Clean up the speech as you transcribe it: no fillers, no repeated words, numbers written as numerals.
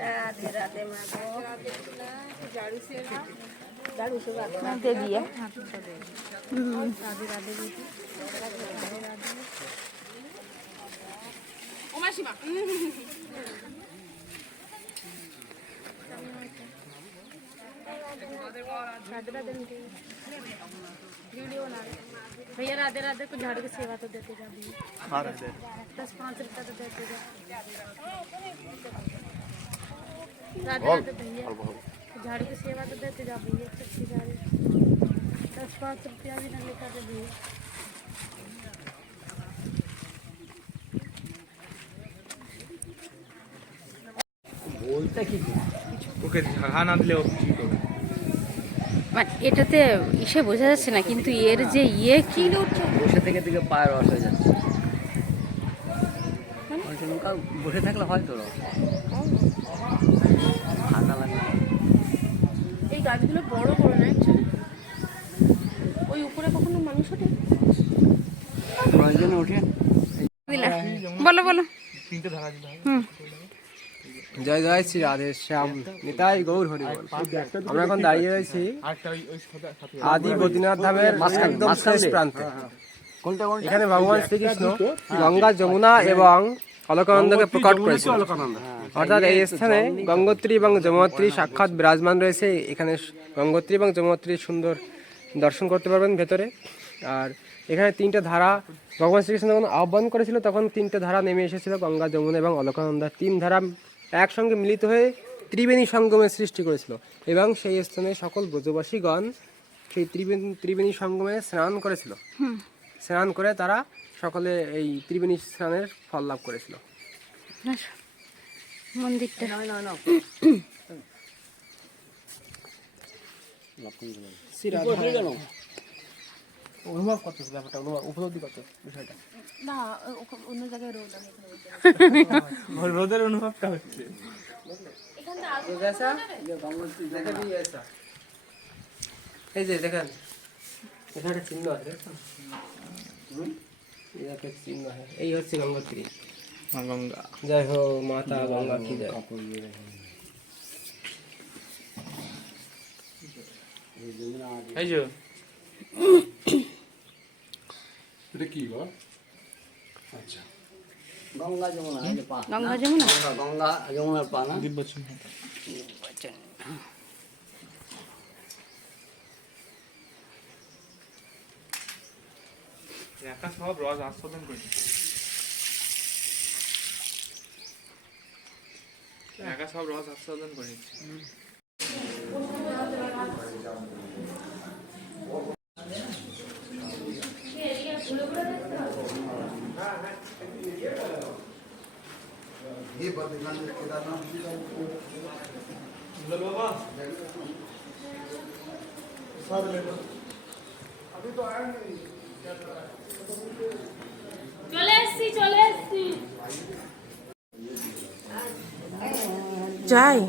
राधे राधे माँ झाड़ू से दे दिया। राधे राधे बेटी ओमाशिमा राधे राधे वीडियो बना भैया। राधे राधे को झाड़ू की सेवा तो देते जा भैया। 10-5 रुपया तो देते जा। राधे राधे भैया झाड़ू की सेवा तो देते जा भैया। 10-5 रुपया भी ना लेकर दे भैया। বলতে কি ওকে ঝাড়া না দিলে ও কি করবে? মানে এটাতে ইসে বোঝা যাচ্ছে না, কিন্তু এর যে কি বসে থেকে থেকে পায়ের রস হয়ে যাচ্ছে। বসে থাকলে হয়তো রস ঠান্ডা লাগে। এই গাছগুলো বড় বড় না অ্যাকচুয়ালি। ওই উপরে কখনো মানুষ ওঠে? প্রয়োজনে ওঠে। বলো বলো। জয় জয় শ্রী রাধে শ্যাম নিতাই গৌর হরি বল। আমরা এখন দাঁড়িয়ে রয়েছি আদি বদ্রীনাথ ধামের একদম শেষ প্রান্তে। এখানে ভগবান শ্রীকৃষ্ণ গঙ্গা, যমুনা এবং অলকানন্দকে প্রকট করেছিল। অর্থাৎ এই স্থানে গঙ্গোত্রী এবং যমুনোত্রী সাক্ষাৎ বিরাজমান রয়েছে। এখানে গঙ্গোত্রী এবং যমুনোত্রীর সুন্দর দর্শন করতে পারবেন ভেতরে। আর এখানে 3টে ধারা ভগবান শ্রীকৃষ্ণ যখন আহ্বান করেছিল তখন 3টে ধারা নেমে এসেছিল, গঙ্গা, যমুনা এবং অলকানন্দা। 3 ধারা একসঙ্গে মিলিত হয়ে ত্রিবেণী সঙ্গমের সৃষ্টি করেছিল এবং সেই স্থানে সকল ব্রজবাসীগণ সেই ত্রিবেণী সঙ্গমে স্নান করেছিল। স্নান করে তারা সকলে এই ত্রিবেণী স্নানের ফল লাভ করেছিল। মন্দিরটা অনুভব করতেছে ব্যাপারটা, উপলব্ধি করতে বিষয়টা। না, অন্য জায়গায় রোদ রোদের অনুভবটা হচ্ছে। এই যে দেখেন এখানে একটা চিহ্ন আছে, চিহ্ন আছে। এই হচ্ছে গঙ্গোত্রী। গঙ্গা জয় হো মাতা গঙ্গা কি জয়। এই যে এটা কি গো? আচ্ছা, গঙ্গা যমুনা, গঙ্গা যমুনা, গঙ্গা যমুনার পা না? দিব্য চিহ্ন। একা সব রস আস্বাদন করে নিচ্ছে। চলে এসছি যাই।